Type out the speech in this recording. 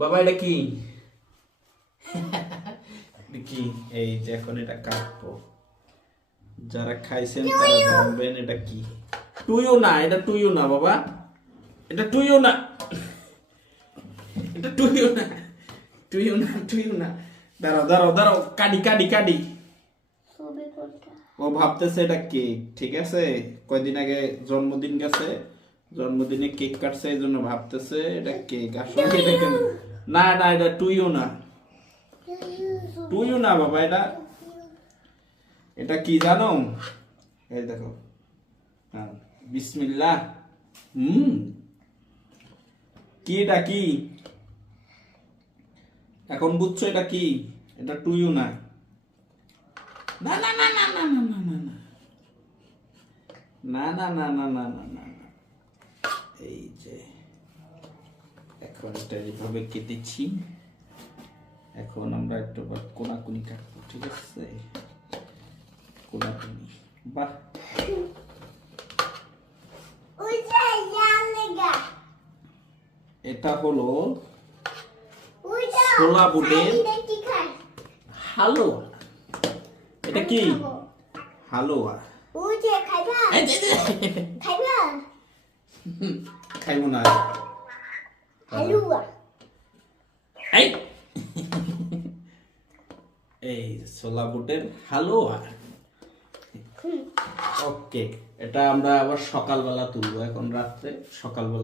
বাবা এটা কি কি এই যে এখন এটা কাটবো, যারা খাইছেন তারা জানবেন এটা কি। টুইও না, এটা টুইও না বাবা, এটা টুইও না, এটা টুইও না, টুইও না, টুইও না। দাঁড়াও দাঁড়াও দাঁড়াও, কাটি কাটি কাটি। ও ভাবতেছে এটা কেক, ঠিক আছে? কয়দিন আগে জন্মদিন গেছে, জন্মদিনে কেক কাটছে, এই জন্য ভাবতেছে এটা কেক। আসলে এটা কেন? না না, এটা টুইও না, টুইও না বাবা। এটা এটা কি জানো? এই দেখো, হ্যাঁ, বিসমিল্লাহ। কি এটা কি? এখন বুঝছো এটা কি? এটা টুইও না। না না না না না না না না না না না না না না না। এই যে এখন এটা এইভাবে কেটেছি, এখন আমরা একটু কোনাকুনি কাটবো, ঠিক আছে? কোনাকুনি, বাহ। এটা হলো ছোলা বুটের হালুয়া। এটা কি? হালুয়া। খাইব না। এই ছোলা বুটের হালুয়া। ওকে, এটা আমরা আবার সকালবেলা তুলবো, এখন রাত্রে সকালবেলা।